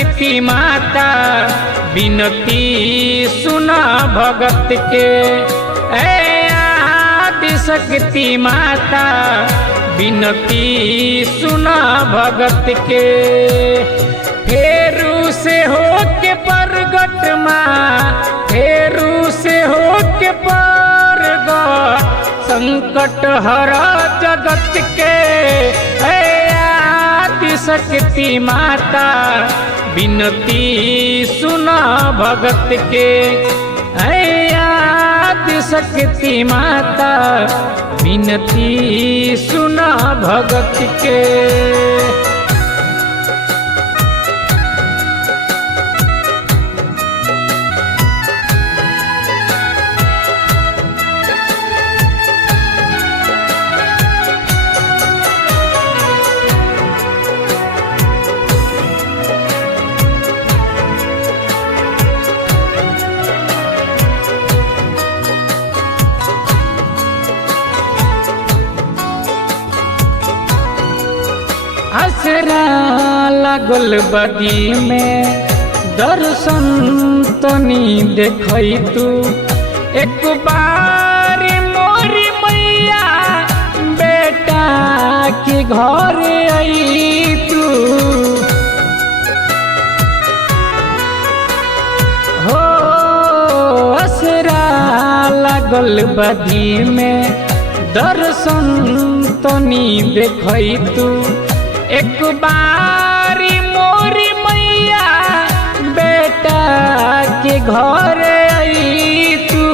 शक्ति माता विनती सुना भगत के। आदि शक्ति माता विनती सुना भगत के। फेरू से हो के प्रगट माँ, फेरू से हो के प्रगट संकट हरा जगत के। आदि शक्ति माता विनती सुना भगत के। आदि शक्ति माता विनती सुना भगत के। असरा लागल बदी में दर्शन तनी देखई तू। एक बार मोरी मैया बेटा के घर आई तू। हो असरा लागल बदी में दर्शन तनी देखई तू। एक बारी मोरी मैया बेटा के घर आई तू।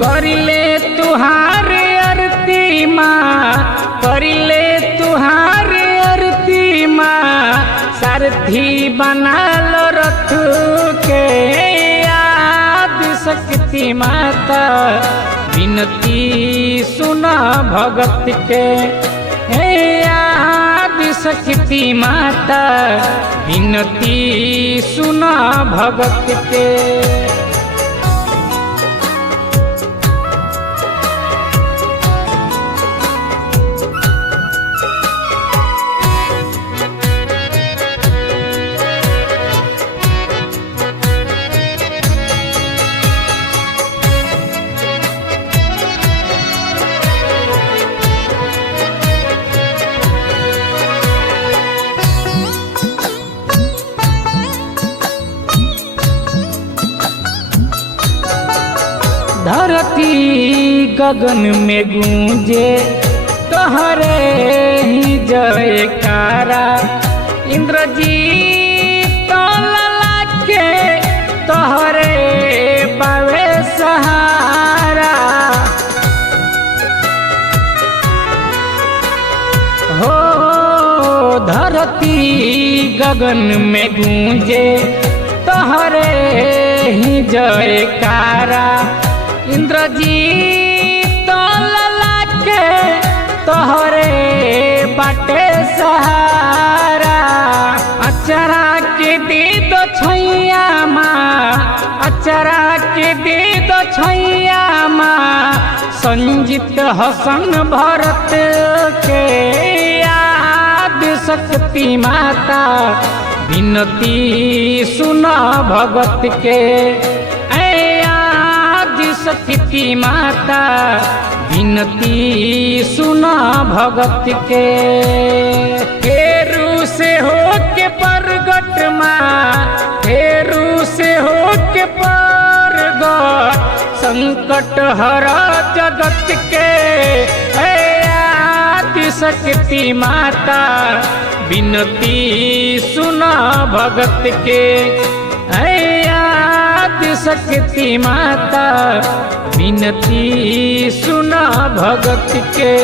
करिले तुहार आरती माँ, करिले तुहार आरती माँ। सारथी बना लो रथ के। आदि शक्ति माता विनती सुना भगत के। आदि शक्ति माता विनती सुना भगत के। धरती गगन में गूंजे तोहरे ही जयकारा। इंद्रजीत लला के तोहरे बावे सहारा। हो धरती गगन में गूंजे तोहरे ही जयकारा। इंद्रजीत लला के तोहरे बाटे सहारा। अचरा के दे दो छैया माँ, अचरा के दे दो छैया माँ। संजीत हसन भरत के। आदि शक्ति माता विनती सुना भगत के। शक्ति माता विनती सुना भगत के। फेरू से हो के प्रगट माँ, फेरू से हो के प्रगट संकट हरा जगत के। आदि शक्ति माता विनती सुना भगत के। आदि शक्ति माता विनती सुना भगत के।